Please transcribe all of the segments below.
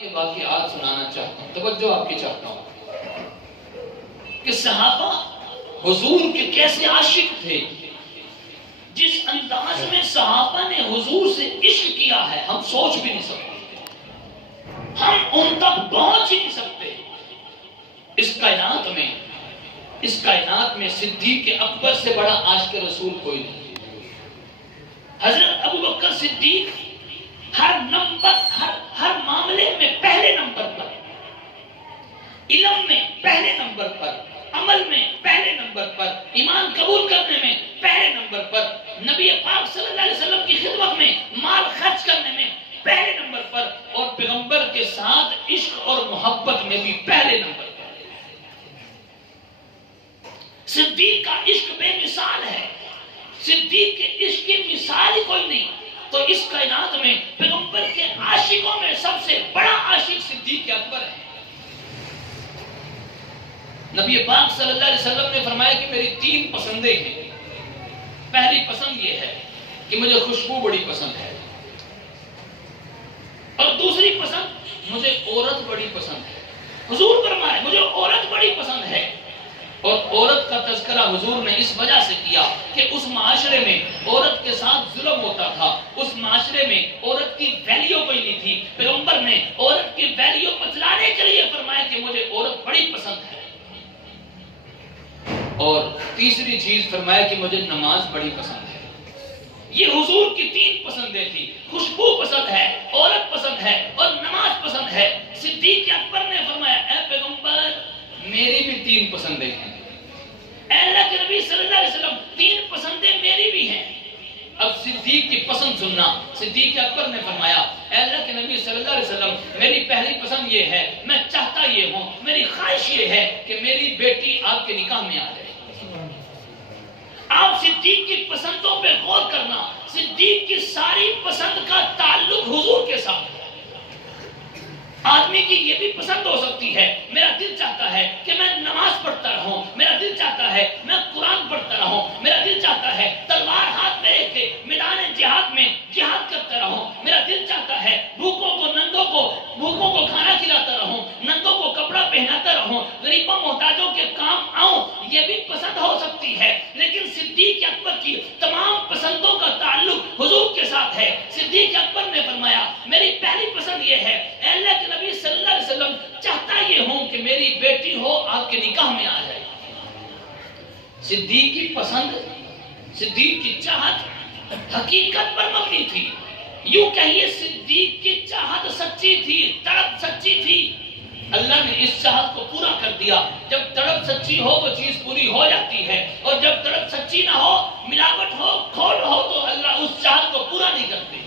کے واقعات سنانا چاہتا ہوں، توجہ آپ کی چاہتا ہوں کہ صحابہ حضور کے کیسے عاشق تھے. جس انداز میں صحابہ نے حضور سے عشق کیا ہے ہم سوچ بھی نہیں سکتے، ہم ان تک پہنچ ہی نہیں سکتے. اس کائنات میں صدیق اکبر سے بڑا عاشق رسول کوئی نہیں. حضرت ابو بکر صدیق ہر معاملے میں پہلے نمبر پر، علم میں پہلے نمبر پر، عمل میں پہلے نمبر پر، ایمان قبول کرنے میں پہلے نمبر پر، نبی پاک صلی اللہ علیہ وسلم کی خدمت میں مال خرچ کرنے میں پہلے نمبر پر، اور پیغمبر کے ساتھ عشق اور محبت میں بھی پہلے نمبر پر. صدیق کا عشق بے مثال ہے. صدیق کے عشق کی مثال ہی کوئی نہیں. تو اس کائنات میں پیغمبر کے عاشقوں میں سب سے بڑا عاشق صدیق اکبر ہے. نبی پاک صلی اللہ علیہ وسلم نے فرمایا کہ میری 3 پسندیں ہیں. پہلی پسند یہ ہے کہ مجھے خوشبو بڑی پسند ہے، اور دوسری پسند مجھے عورت بڑی پسند ہے. حضور فرمائے مجھے عورت بڑی پسند ہے. اور عورت کا تذکرہ حضور نے اس وجہ سے کیا کہ اس معاشرے میں عورت کے ساتھ ظلم ہوتا تھا. اس معاشرے میں عورت کی ویلیو کوئی نہیں تھی. پیغمبر نے عورت کی ویلیو بتلانے کے لیے فرمایا کہ مجھے عورت بڑی پسند ہے. اور تیسری چیز فرمایا کہ مجھے نماز بڑی پسند ہے. یہ حضور کی 3 پسندیں تھی. خوشبو پسند ہے، عورت پسند ہے، اور نماز پسند ہے. صدیق اکبر نے فرمایا اے پیغمبر میری بھی 3 پسندیں ہیں. اے اللہ کے نبی صلی اللہ علیہ وسلم 3 پسندیں میری بھی ہیں. اب صدیق کی پسند سننا. صدیق اکبر نے فرمایا اے اللہ کے نبی صلی اللہ علیہ وسلم میری پہلی پسند یہ ہے، میں چاہتا یہ ہوں، میری خواہش یہ ہے کہ میری بیٹی آپ کے نکاح میں آ جائے. آپ صدیق کی پسندوں پہ غور کرنا. صدیق کی ساری پسند کا تعلق حضور کے ساتھ ہے. آدمی کی یہ بھی پسند ہو سکتی ہے، میرا دل چاہتا ہے کہ میں نماز پڑھتا رہوں، میرا دل چاہتا ہے میں قرآن پڑھتا رہوں، میرا دل چاہتا ہے تلوار ہاتھ میں لے کے میدان جہاد میں جہاد کرتا رہوں، میرا دل چاہتا ہے بھوکوں کو کھانا کھلاتا رہوں، ننگوں کو کپڑا پہناتا رہوں، غریبوں محتاجوں کے کام آؤں. یہ بھی پسند ہو سکتی ہے. لیکن صدیق اکبر کی تمام پسندوں کا تعلق حضور کے ساتھ ہے. صدیق اکبر نے فرمایا میری پہلی پسند یہ ہے اے اللہ کے نبی صلی اللہ علیہ وسلم چاہتا یہ ہوں کہ میری بیٹی ہو آپ کے نکاح میں آ جائے. صدیق کی پسند، صدیق کی چاہت حقیقت پر مبنی تھی. یوں کہیے صدیق کی چاہت سچی تھی، تڑپ سچی تھی. اللہ نے اس چاہت کو پورا کر دیا. جب تڑپ سچی ہو وہ چیز پوری ہو جاتی ہے، اور جب تڑپ سچی نہ ہو، ملاوٹ ہو، کھوٹ ہو، تو اللہ اس چاہت کو پورا نہیں کرتے.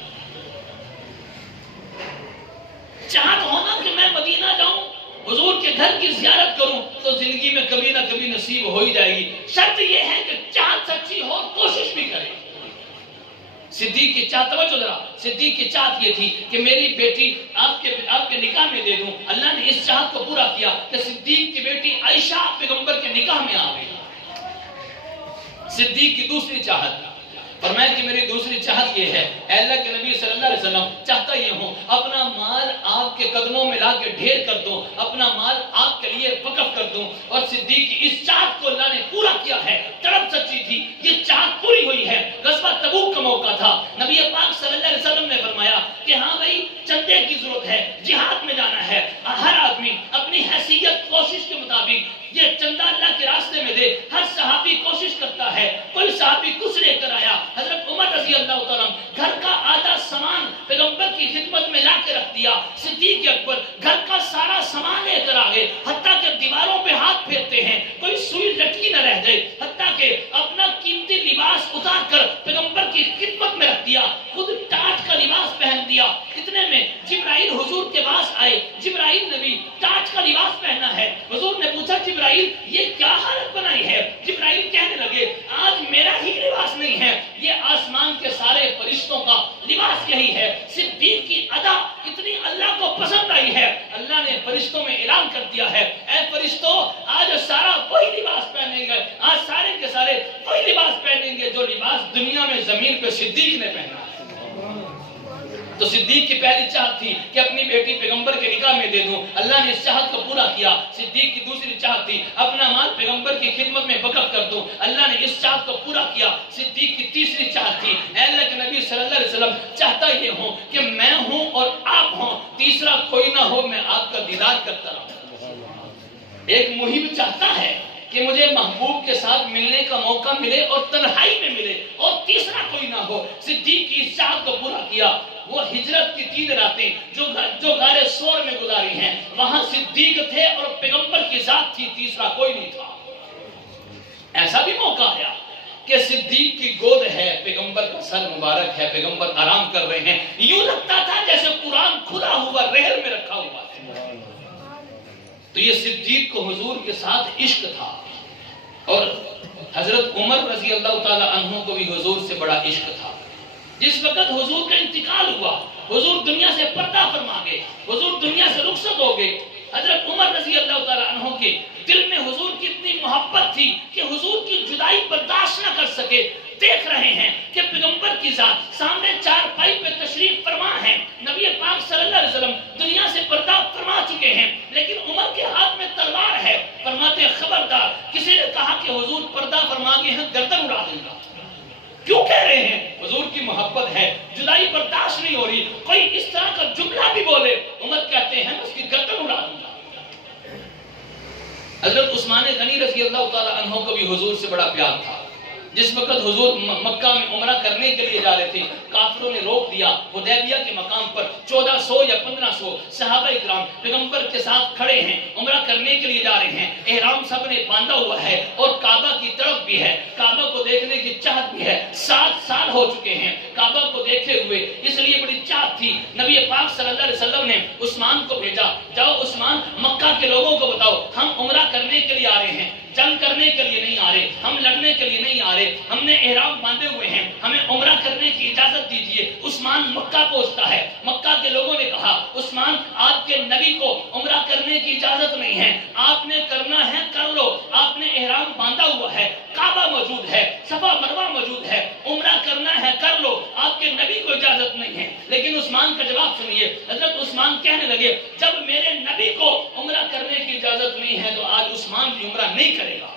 چاہت ہونا کہ میں مدینہ جاؤں، حضور کے گھر کی زیارت کروں، تو زندگی میں کبھی نہ کبھی نصیب ہو ہی جائے گی. شرط یہ ہے کہ چاہت سچی ہو، کوشش بھی کرے. صدیق کی چاہت، توجہ ذرا، صدیق کی چاہت یہ تھی کہ میری بیٹی آپ کے نکاح میں دے دوں. اللہ نے اس چاہت کو پورا کیا کہ صدیق کی بیٹی عائشہ پیغمبر کے نکاح میں آ گئی. صدیق کی دوسری چاہت، فرمایا کہ میری دوسری چاہت یہ ہے اے اللہ کے نبی صلی اللہ علیہ وسلم چاہتا یہ ہوں اپنا مال آپ کے قدموں میں لا کے ڈھیر کر دوں، اپنا مال آپ کے لیے وقف کر دوں. اور صدیق کی اس چاہت کو اللہ نے پورا کیا ہے. تڑپ سچی تھی، یہ چاہت پوری ہوئی ہے. غزوہ تبوک کا موقع تھا. نبی پاک صلی اللہ علیہ وسلم نے فرمایا کہ ہاں بھائی چندے کی ضرورت ہے، جہاد میں جانا ہے. ہر آدمی اپنی حیثیت کوشش کے مطابق یہ چندہ اللہ کے راستے میں دے. ہر صحابی کوشش کرتا ہے. کوئی صحابی کچھ لے کر آیا. حضرت عمر رضی اللہ تعالیٰ گھر کا آدھا سامان پیغمبر کی خدمت میں لا کے رکھ دیا. صدیق اکبر گھر کا سارا سامان لے کر آگے، حتیٰ کہ دیواروں پہ ہاتھ پھیرتے ہیں کوئی سوئی لٹکی نہ رہ جائے، حتیٰ کہ اپنا قیمتی لباس اتار کر پیغمبر کی خدمت میں رکھ دیا، خود ٹاٹ کا لباس پہن دیا. اتنے میں جبرائیل حضور کے پاس آئے. جبرائیل نے بھی ٹاٹ کا لباس پہنا ہے. حضور نے پوچھا جبرائیل یہ کیا حالت بنائی ہے؟ جبرائیل کہنے لگے آج میرا ہی لباس نہیں ہے، یہ آسمان کے سارے فرشتوں کا لباس یہی ہے. صدیق کی ادا اتنی اللہ کو پسند آئی ہے، اللہ نے فرشتوں میں اعلان کر دیا ہے اے فرشتوں آج سارا وہی لباس پہنیں گے، آج سارے کے سارے وہی لباس پہنیں گے جو لباس دنیا میں زمین پہ صدیق نے پہنا ہے. تو صدیق کی پہلی چاہت تھی کہ اپنی بیٹی پیغمبر کے نکاح میں دے دوں، اللہ نے اس چاہت کو پورا کیا۔ صدیق کی دوسری چاہت تھی اپنا مال پیغمبر کی خدمت میں وقف کر دوں، اللہ نے اس چاہت کو پورا کیا۔ صدیق کی تیسری چاہت تھی اے اللہ کے نبی صلی اللہ علیہ وسلم چاہتا یہ ہوں کہ میں ہوں اور آپ ہوں، تیسرا کوئی نہ ہو، میں آپ کا دیدار کرتا رہوں۔ ایک محب چاہتا ہے کہ مجھے محبوب کے ساتھ ملنے کا موقع ملے اور تنہائی میں ملے اور تیسرا کوئی نہ ہو۔ صدیق کی اس چاہت کو پورا کیا۔ وہ ہجرت کی 3 راتیں جو غار سور میں گزاری ہیں، وہاں صدیق تھے اور پیغمبر کی ذات تھی، تیسرا کوئی نہیں تھا۔ ایسا بھی موقع آیا کہ صدیق کی گود ہے، پیغمبر کا سر مبارک ہے، پیغمبر آرام کر رہے ہیں، یوں لگتا تھا جیسے قرآن کھلا ہوا رحل میں رکھا ہوا ہے۔ تو یہ صدیق کو حضور کے ساتھ عشق تھا، اور حضرت عمر رضی اللہ تعالی عنہ کو بھی حضور سے بڑا عشق تھا۔ جس وقت حضور کا انتقال ہوا، حضور دنیا سے پردہ فرما گئے، حضور دنیا سے رخصت ہو گئے، حضرت عمر رضی اللہ تعالی عنہ کے دل میں حضور کی اتنی محبت تھی کہ حضور کی جدائی برداشت نہ کر سکے۔ دیکھ رہے ہیں کہ پیغمبر کی ذات سامنے چارپائی پہ تشریف فرما ہے، نبی پاک صلی اللہ علیہ وسلم دنیا سے پردہ فرما چکے ہیں، لیکن عمر کے ہاتھ میں تلوار ہے۔ فرماتے خبردار، کسی نے کہا کہ حضور پردہ فرما گئے ہیں، گردن اڑا دوں گا۔ کیوں کہہ رہے ہیں؟ حضور کی محبت ہے، جدائی برداشت نہیں ہو رہی، کوئی اس طرح کا جملہ بھی بولے، عمر کہتے ہیں میں اس کی گردن اڑا دوں گا۔ حضرت عثمان غنی رضی اللہ تعالی عنہ کو بھی حضور سے بڑا پیار تھا۔ جس وقت حضور مکہ میں عمرہ کرنے کے لیے جا رہے تھے، کافروں نے روک دیا حدیبیہ کے مقام پر۔ 1400 یا 1500 صحابہ اکرام پیغمبر کے ساتھ کھڑے ہیں، عمرہ کرنے کے لیے جا رہے ہیں، احرام سب نے باندھا ہوا ہے اور کعبہ کی طرف بھی ہے، کعبہ کو دیکھنے کی چاہت بھی ہے۔ 7 سال ہو چکے ہیں کعبہ کو دیکھے ہوئے، اس لیے بڑی چاہت تھی۔ نبی پاک صلی اللہ علیہ وسلم نے عثمان کو بھیجا، جاؤ عثمان مکہ کے لوگوں کو بتاؤ ہم عمرہ کرنے کے لیے آ رہے ہیں، جنگ کرنے کے لیے نہیں آ رہے، ہم لڑنے کے لیے نہیں آ رہے، ہم نے احرام باندھے ہوئے ہیں، ہمیں عمرہ کرنے کی اجازت دیجئے۔ عثمان مکہ پہنچتا ہے، مکہ کے لوگوں نے کہا عثمان آپ کے نبی کو عمرہ کرنے کی اجازت نہیں ہے، آپ نے کرنا ہے کر لو، آپ نے احرام باندھا ہوا ہے، کعبہ موجود ہے، صفا مروہ موجود ہے، عمرہ کرنا ہے کر لو، آپ کے نبی کو اجازت نہیں ہے۔ لیکن عثمان کا جواب سنیے، حضرت عثمان کہنے لگے جب میرے نبی کو عمرہ کرنے کی اجازت نہیں ہے تو آج عثمان بھی عمرہ نہیں کرے گا۔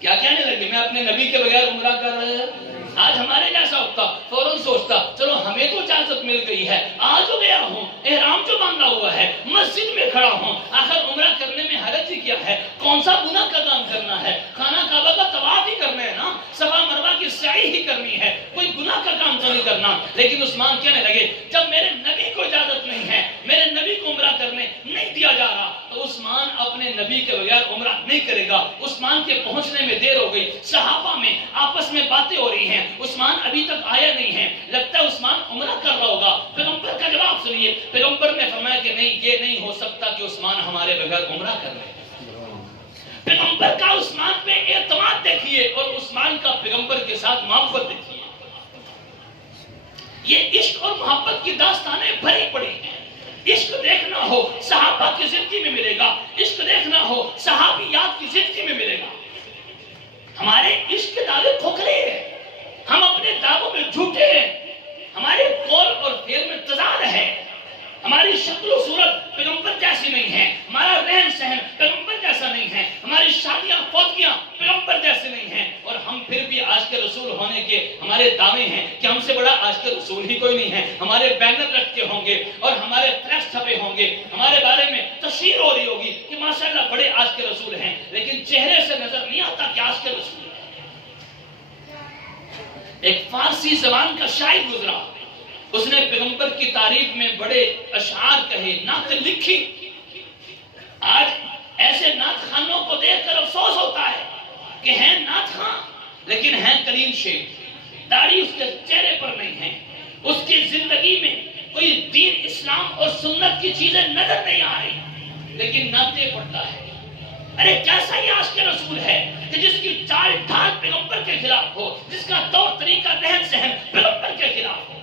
کیا کہنے لگے؟ میں اپنے نبی کے بغیر عمرہ کر رہے ہیں۔ آج ہمارے جیسا ہوتا فوراً سوچتا چلو ہمیں تو اجازت مل گئی ہے، آج ہو گیا ہوں، احرام جو باندھا ہوا ہے، مسجد میں کھڑا ہوں، آخر عمرہ کرنے میں حرج ہی کیا ہے؟ کون سا گناہ کا کام کرنا ہے؟ خانہ کعبہ کا طواف ہی کرنا ہے نا، صفا مروہ کی سعی ہی کرنی ہے، کوئی گناہ کا کام تو نہیں کرنا۔ لیکن عثمان کہنے لگے جب میرے نبی کو اجازت نہیں ہے، میرے نبی کو عمرہ کرنے نہیں دیا جا رہا، تو عثمان اپنے نبی کے بغیر عمرہ نہیں کرے گا۔ عثمان کے پہنچنے میں دیر ہو گئی، صحابہ میں آپس میں باتیں ہو رہی ہیں، عثمان ابھی تک آیا نہیں ہے، لگتا ہے عثمان عمرہ کر رہا ہوگا۔ پیغمبر کا جواب سنیے، پیغمبر نے فرمایا کہ نہیں، یہ نہیں ہو سکتا کہ عثمان ہمارے بغیر عمرہ کر رہے ہیں۔ پیغمبر کا عثمان پہ اعتماد دیکھیے اور عثمان کا پیغمبر کے ساتھ محبت دیکھیے۔ یہ عشق اور محبت کی داستانیں بھری پڑی ہیں۔ عشق دیکھنا ہو صحابہ کی زندگی میں ملے گا، عشق دیکھنا ہو صحابیات کی زندگی میں ملے گا۔ ہمارے عشق کے دعوے کھوکھلے ہیں، ہم اپنے دعووں میں جھوٹے ہیں، ہمارے قول اور فعل میں تضاد ہے، ہماری شکل و صورت پیغمبر جیسی نہیں ہے، ہمارا رہن سہن پیغمبر جیسا نہیں ہے، ہماری شادیاں فوتگیاں پیغمبر جیسے نہیں ہیں، اور ہم پھر بھی عاشق رسول ہونے کے ہمارے دعوے ہیں کہ ہم سے بڑا عاشق رسول ہی کوئی نہیں ہے۔ ہمارے بینر لٹکے ہوں گے اور ہمارے فلیکس چھپے ہوں گے، ہمارے بارے میں تشہیر ہو رہی ہوگی کہ ماشاءاللہ بڑے عاشق رسول ہیں، لیکن چہرے سے نظر نہیں آتا کہ عاشق رسول ہے۔ ایک فارسی زبان کا شاعر گزرا، اس نے پیغمبر کی تعریف میں بڑے اشعار کہے، نعت لکھی۔ آج ایسے نعت خانوں کو دیکھ کر افسوس ہوتا ہے کہ ہیں نعت خان لیکن ہیں کلیم شیخ، داڑھی اس کے چہرے پر نہیں ہے، اس کی زندگی میں کوئی دین اسلام اور سنت کی چیزیں نظر نہیں آ رہی، لیکن نعتیں پڑھتا ہے۔ ارے کیسا یہ عاشق رسول ہے کہ جس کی چال ڈھال پیغمبر کے خلاف ہو، جس کا طور طریقہ رہن سہن پیغمبر کے خلاف ہو۔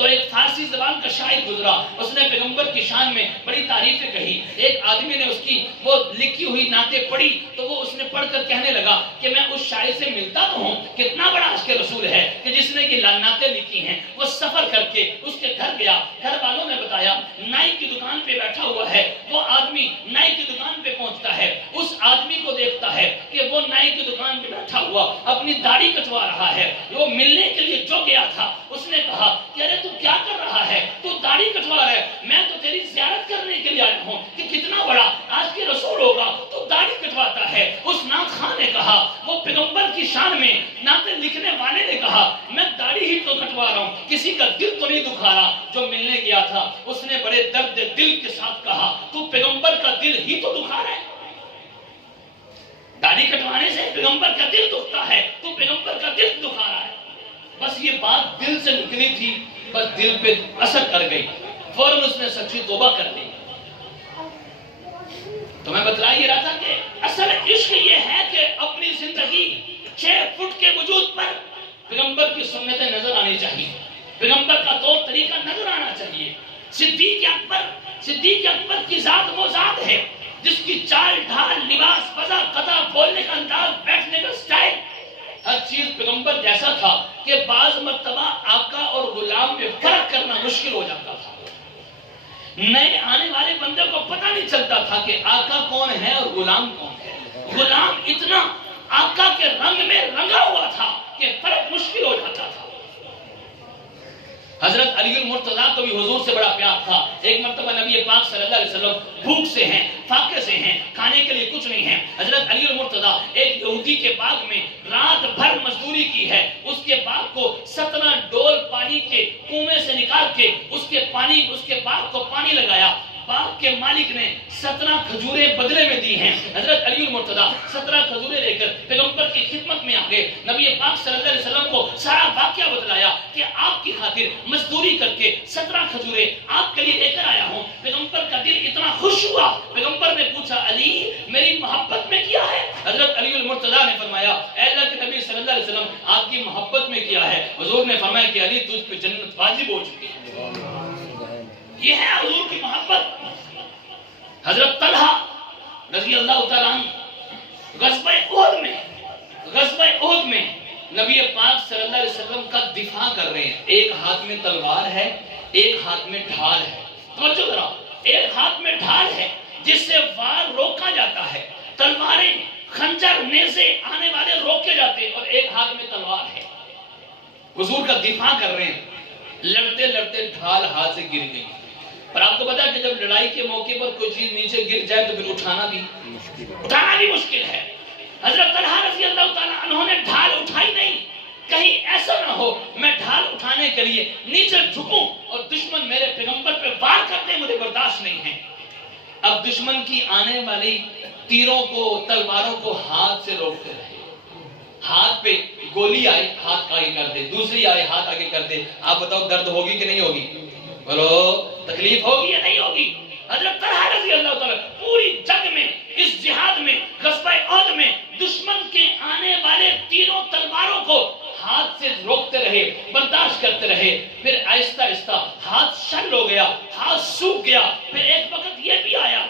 تو ایک فارسی زبان کا شاعر گزرا، اس نے پیغمبر کی شان میں بڑی تعریفیں کہی. ایک آدمی نے اس کی وہ لکھی ہوئی نعتیں پڑھی تو وہ اس نے پڑھ کر کہنے لگا کہ میں اس شاعر سے ملتا تو ہوں، کتنا بڑا عاشق رسول ہے کہ جس نے یہ نعتیں لکھی ہیں. وہ سفر کر کے اس کے گھر گیا، گھر والوں نے بتایا نائی کی دکان پہ بیٹھا ہوا ہے. وہ آدمی نائی کی دکان پہ پہنچتا ہے، اس آدمی کو دیکھتا ہے کہ وہ نائی کی دکان پہ بیٹھا ہوا اپنی داڑھی کٹوا رہا ہے. وہ ملنے کے لیے جو گیا تھا اس نے کہا کہ ارے تو کیا کر رہا ہے، تو داڑھی کٹوا رہا ہے. میں تو تیری زیارت کرنے کے لیے آیا ہوں کہ کتنا بڑا آج کے رسول ہوگا تو داڑھی کٹواتا ہے. اس نعت خواہ نے کہا، وہ پیغمبر کی شان میں نعتیں لکھنے والے نے کہا میں داڑھی ہی تو کٹوا رہا ہوں، کسی کا دل تو نہیں دکھا رہا. جو ملنے گیا تھا اس نے بڑے درد دل کے ساتھ کہا تو پیغمبر کا دل ہی تو دکھا رہا ہے. داڑھی کٹوانے سے پیغمبر کا دل دکھتا ہے، تو پیغمبر کا دل دکھا رہا ہے. بس یہ بات دل سے نکلی تھی، بس دل پہ اثر کر گئی، فوراً اس نے سچی توبہ کر لی. تو میں بتلا یہ رہا تھا کہ اصل عشق یہ ہے کہ اپنی زندگی 6 فٹ کے وجود پر پیغمبر کی سنتیں نظر آنی چاہیے، پیغمبر کا طور طریقہ نظر آنا چاہیے. صدیق اکبر کی ذات وہ ذات ہے جس کی چال ڈھال، لباس، فضا، قطع، بولنے کا انداز، بیٹھنے کا سٹائل، ہر چیز پیغمبر جیسا تھا کہ بعض مرتبہ آقا اور غلام میں فرق کرنا مشکل ہو جاتا تھا. نئے آنے والے بندے کو پتہ نہیں چلتا تھا کہ آقا کون ہے اور غلام کون ہے. غلام اتنا آقا کے رنگ میں رنگا ہوا تھا کہ فرق مشکل ہو جاتا تھا. حضرت علی المرتضیٰ کو بھی حضور سے بڑا پیار تھا. ایک مرتبہ نبی پاک صلی اللہ علیہ وسلم بھوک سے ہیں، فاقے سے ہیں، کھانے کے لیے کچھ نہیں ہے. حضرت علی المرتضیٰ ایک یہودی کے باغ میں رات بھر مزدوری کی ہے. اس کے باغ کو 17 ڈول پانی کے کنویں سے نکال کے اس کے باغ کو پانی لگایا. باغ کے مالک نے 17 کھجوریں بدلے میں دی ہیں. حضرت علی المرتضیٰ 17 کھجوریں لے کر پیغمبر کی خدمت میں آگے نبی پاک صلی اللہ علیہ وسلم کو سارا واقعہ بتلایا کہ آپ کی خاطر مزدوری کر کے 17 کھجوریں آپ کے لیے لے کر آیا ہوں. پیغمبر کا دل اتنا خوش ہوا. پیغمبر نے پوچھا علی میری محبت میں کیا ہے؟ حضرت علی المرتضیٰ نے فرمایا اے اللہ کے نبی صلی اللہ علیہ وسلم آپ کی محبت میں کیا ہے؟ حضور نے فرمایا کہ علی تجھ پہ جنت واجب ہو چکی ہے. یہ ہے حضور کی محبت. حضرت طلحہ رضی اللہ تعالیٰ عنہ غزوہ احد میں نبی پاک صلی اللہ علیہ وسلم کا دفاع کر رہے ہیں. ایک ہاتھ میں تلوار ہے، ایک ہاتھ میں ڈھال ہے. توجہ ذرا، ایک ہاتھ میں ڈھال ہے جس سے وار روکا جاتا ہے، تلواریں، خنجر، نیزے آنے والے روکے جاتے ہیں، اور ایک ہاتھ میں تلوار ہے. حضور کا دفاع کر رہے ہیں، لڑتے لڑتے ڈھال ہاتھ سے گر گئی. پر آپ کو پتا ہے کہ جب لڑائی کے موقع پر کوئی چیز نیچے گر جائے تو پھر اٹھانا بھی مشکل ہے. حضرت طلحہ رضی اللہ تعالیٰ عنہ نے ڈھال اٹھائی نہیں. کہیں ایسا نہ ہو میں ڈھال اٹھانے کے لیے نیچے جھکوں اور دشمن میرے پیغمبر پہ وار کرتے مجھے برداشت نہیں ہے. اب دشمن کی آنے والی تیروں کو، تلواروں کو ہاتھ سے روکتے رہے. ہاتھ پہ گولی آئے ہاتھ آگے کر دے، دوسری آئے ہاتھ آگے کر دے. آپ بتاؤ درد ہوگی کہ نہیں ہوگی؟ بولو تکلیف ہوگی یا نہیں ہوگی؟ حضرت طلحہ رضی اللہ تعالیٰ پوری جنگ میں، اس جہاد میں، غزوہ احد میں دشمن کے آنے والے تیروں تلواروں کو ہاتھ سے روکتے رہے، برداشت کرتے رہے. پھر آہستہ آہستہ ہاتھ شل ہو گیا، ہاتھ سوکھ گیا. پھر ایک وقت یہ بھی آیا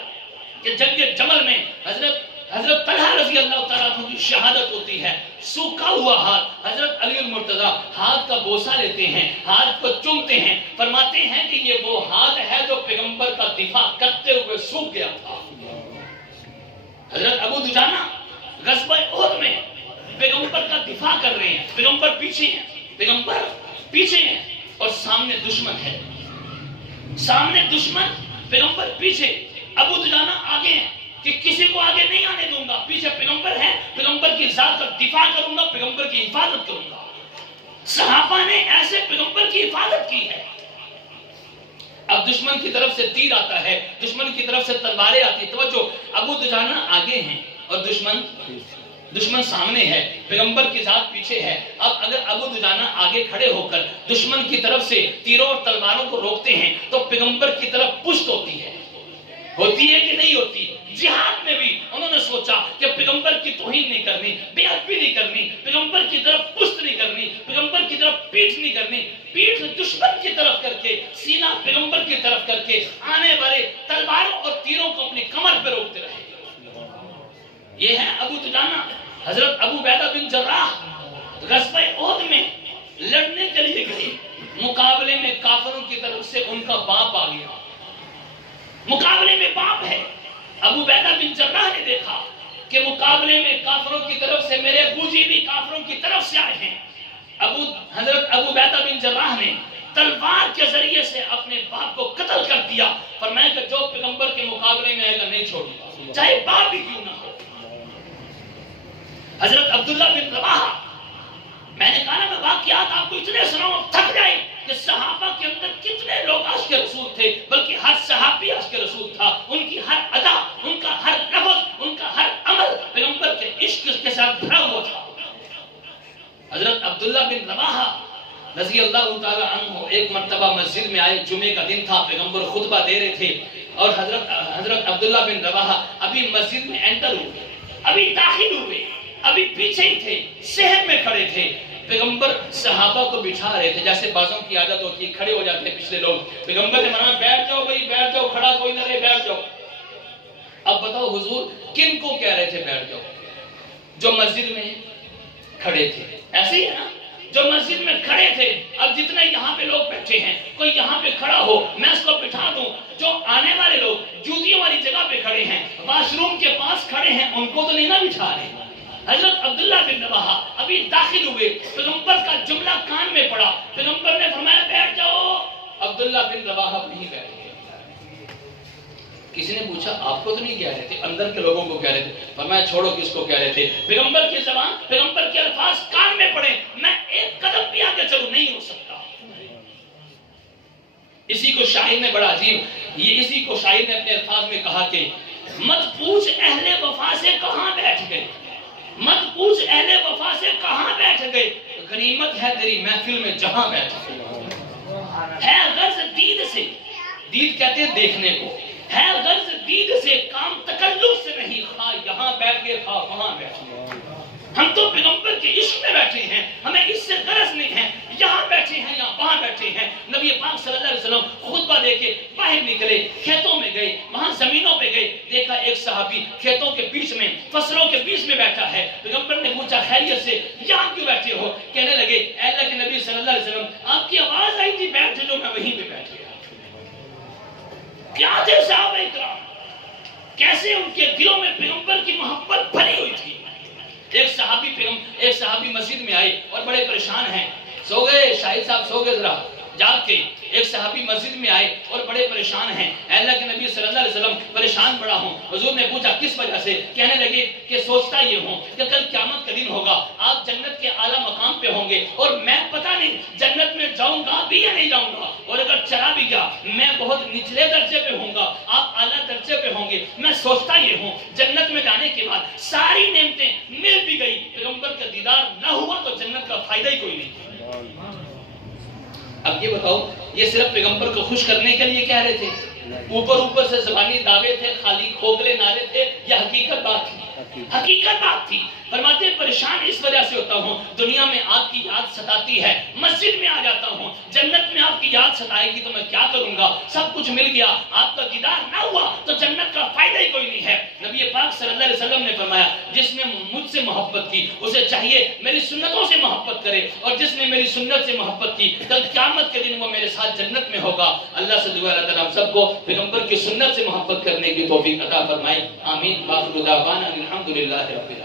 کہ جنگ جمل میں حضرت طلحہ رضی اللہ تعالیٰ عنہ کی شہادت ہوتی ہے. سوکھا ہوا ہاتھ حضرت علی المرتضیٰ ہاتھ کا بوسہ لیتے ہیں، ہاتھ کو چومتے ہیں، فرماتے ہیں کہ یہ وہ ہاتھ ہے جو پیغمبر کا دفاع کرتے ہوئے سوکھ گیا تھا. حضرت ابو دجانہ غزوہ احد میں پیغمبر کا دفاع کر رہے ہیں. پیغمبر پیچھے ہیں اور سامنے دشمن ہے. سامنے دشمن، پیغمبر پیچھے. ابو دجانہ آگے ہیں کہ کسی کو آگے نہیں آنے دوں گا، پیچھے پیغمبر ہے، پیغمبر کی ذات کا دفاع کروں گا، پیغمبر کی حفاظت کروں گا. صحابہ نے ایسے پیغمبر کی حفاظت کی ہے. اب دشمن کی طرف سے تیر آتا ہے، دشمن کی طرف سے تلواریں آتی. توجہ، ابو دجانہ آگے ہیں اور دشمن سامنے ہے، پیغمبر کی ذات پیچھے ہے. اب اگر ابو دجانہ آگے کھڑے ہو کر دشمن کی طرف سے تیروں اور تلواروں کو روکتے ہیں تو پیغمبر کی طرف پشت ہوتی ہے کہ نہیں ہوتی؟ جہاد میں بھی انہوں نے سوچا کہ پیغمبر کی توہین نہیں کرنی، بے ادبی نہیں کرنی، پیغمبر کی طرف پشت نہیں کرنی، پیغمبر کی طرف پیٹھ نہیں کرنی. پیٹھ دشمن دشمن کی طرف کر کے، سینہ پیغمبر کی طرف کر کے آنے والے تلواروں اور تیروں کو اپنی کمر پہ روکتے رہے۔ یہ ہے ابو دجانہ، حضرت ابو عبیدہ بن جراح غزوہ احد میں لڑنے کے لیے گئے، مقابلے میں کافروں کی طرف سے ان کا باپ آ گیا، مقابلے میں باپ ہے۔ ابو عبیدہ بن جراح نے دیکھا کہ مقابلے میں کافروں کی طرف سے میرے ابو جی بھی کافروں کی طرف سے آئے ہیں۔ حضرت ابو عبیدہ بن جراح نے تلوار کے ذریعے سے اپنے باپ کو قتل کر دیا، فرمایا کہ جو پیغمبر کے مقابلے میں آئے گا نہیں چھوڑوں، چاہے باپ بھی کیوں نہ ہو۔ حضرت عبداللہ بن رواحہ، میں نے کہا نا میں واقعات آپ کو اتنے سناؤں تھک جائے کہ صحابہ کے اندر کتنے لوگ عاشق رسول تھے، بلکہ ہر صحابی عاشق رسول تھا، ان کی ہر ادا، ان کا ہر لفظ، ان کا ہر عمل پیغمبر کے عشق کے ساتھ بھرا ہوا تھا۔ حضرت عبداللہ بن رواحہ رضی اللہ تعالی عنہ ایک مرتبہ مسجد میں آئے، جمعے کا دن تھا، پیغمبر خطبہ دے رہے تھے اور حضرت عبداللہ بن رواحہ ابھی مسجد میں انٹر ہوئے، ابھی داخل ہوئے، ابھی پیچھے ہی تھے، صحن میں کھڑے تھے۔ پیغمبر صحابہ کو بٹھا رہے تھے، جیسے بعضوں کی عادت ہوتی ہے کھڑے ہو جاتے ہیں پچھلے لوگ، پیغمبر نے فرمایا بیٹھ جاؤ بھائی، بیٹھ جاؤ، کھڑا کوئی نہ رہے، بیٹھ جاؤ۔ اب بتاؤ حضور کن کو کہہ رہے تھے بیٹھ جاؤ؟ جو مسجد میں کھڑے تھے، ایسے ہی ہے نا، جو مسجد میں کھڑے تھے۔ اب جتنے یہاں پہ لوگ بیٹھے ہیں، کوئی یہاں پہ کھڑا ہو میں اس کو بٹھا دوں، جو آنے والے لوگ جوتیوں والی جگہ پہ کھڑے ہیں، واش روم کے پاس کھڑے ہیں، ان کو تو نہیں نہ بٹھا رہے۔ حضرت عبداللہ بن رواحہ ابھی داخل ہوئے، پیغمبر کا جملہ کان میں پڑا، پیغمبر نے فرمایا بیٹھ جاؤ، عبداللہ بن رواحہ نہیں بیٹھے۔ کسی نے پوچھا آپ کو تو نہیں کہہ رہے تھے، اندر کے لوگوں کو کہہ رہے تھے، فرمایا چھوڑو کس کو کہہ رہے تھے، پیغمبر کی زبان، پیغمبر کے الفاظ کان میں پڑے، میں ایک قدم بھی آگے چلوں نہیں ہو سکتا۔ اسی کو شاعر نے بڑا عجیب، اسی کو شاعر نے اپنے الفاظ میں کہا کہ مت پوچھ اہل وفا سے کہاں بیٹھ گئے، مت پوچھ اہل وفا سے کہاں بیٹھ گئے، غنیمت ہے تیری محفل میں جہاں بیٹھ گئے۔ ہے غرض دید سے، دید کہتے ہیں دیکھنے کو، ہے غرض دید سے کام تکلف سے نہیں، خواہ یہاں بیٹھ گئے خواہ وہاں بیٹھ گئے۔ ہم تو پیغمبر کے عشق میں بیٹھے ہیں، ہمیں اس سے غرض نہیں ہے یہاں بیٹھے ہیں یا وہاں بیٹھے ہیں۔ نبی پاک صلی اللہ علیہ وسلم خطبہ دے کے باہر نکلے، کھیتوں میں گئے، وہاں زمینوں پہ گئے، دیکھا ایک صحابی کھیتوں کے بیچ میں، فصلوں کے بیچ میں بیٹھا ہے۔ پیغمبر نے پوچھا خیریت سے، یہاں کیوں بیٹھے ہو؟ کہنے لگے اے اللہ کے نبی صلی اللہ علیہ وسلم آپ کی آواز آئی تھی بیٹھ جو، میں وہیں پہ بیٹھ گیا۔ کیا تھے صحابہ اکرام، کیسے ان کے دلوں میں پیغمبر کی محبت بھری ہوئی تھی۔ ایک صحابی مسجد میں آئے اور بڑے پریشان ہیں، سو گئے شاہد صاحب، سو گئے ذرا جاگ کے۔ ایک صحابی مسجد میں آئے اور بڑے پریشان ہیں، اے اللہ کے نبی صلی اللہ علیہ وسلم پریشان بڑا ہوں۔ حضور نے پوچھا کس وجہ سے؟ کہنے لگے کہ سوچتا یہ ہوں کہ کل قیامت کا دن ہوگا، آپ جنت کے اعلیٰ مقام پہ ہوں گے اور میں پتہ نہیں جنت میں جاؤں گا بھی یا نہیں جاؤں گا، اور اگر چلا بھی گیا میں بہت نچلے درجے پہ ہوں گا، آپ اعلیٰ درجے پہ ہوں گے۔ میں سوچتا یہ ہوں جنت میں جانے کے بعد ساری نعمتیں مل بھی گئی، پیغمبر کا دیدار نہ ہوا تو جنت کا فائدہ ہی کوئی نہیں۔ اب یہ بتاؤ یہ صرف پیغمبر کو خوش کرنے کے لیے کہہ رہے تھے، اوپر سے زبانی دعوے تھے، خالی کھوکھلے نعرے تھے، یا حقیقت بات تھی؟ حقیقت بات تھی۔ فرماتے ہیں پریشان اس وجہ سے ہوتا ہوں، دنیا میں آپ کی یاد ستاتی ہے، مسجد میں آ جاتا ہوں، جنت میں آپ کی یاد ستائے گی تو میں کیا کروں گا؟ سب کچھ مل گیا، آپ کا دیدار نہ ہوا تو جنت کا فائدہ ہی کوئی نہیں ہے۔ نبی پاک صلی اللہ علیہ وسلم نے فرمایا جس نے مجھ سے محبت کی اسے چاہیے میری سنتوں سے محبت کرے، اور جس نے میری سنت سے محبت کی کل قیامت کے دن وہ میرے ساتھ جنت میں ہوگا۔ اللہ سے دعا اللہ تعالیٰ ہم سب کو پیغمبر کی سنت سے محبت کرنے کی توفیق عطا فرمائے، آمین۔ باخر دعوانا الحمدللہ رب العالمین۔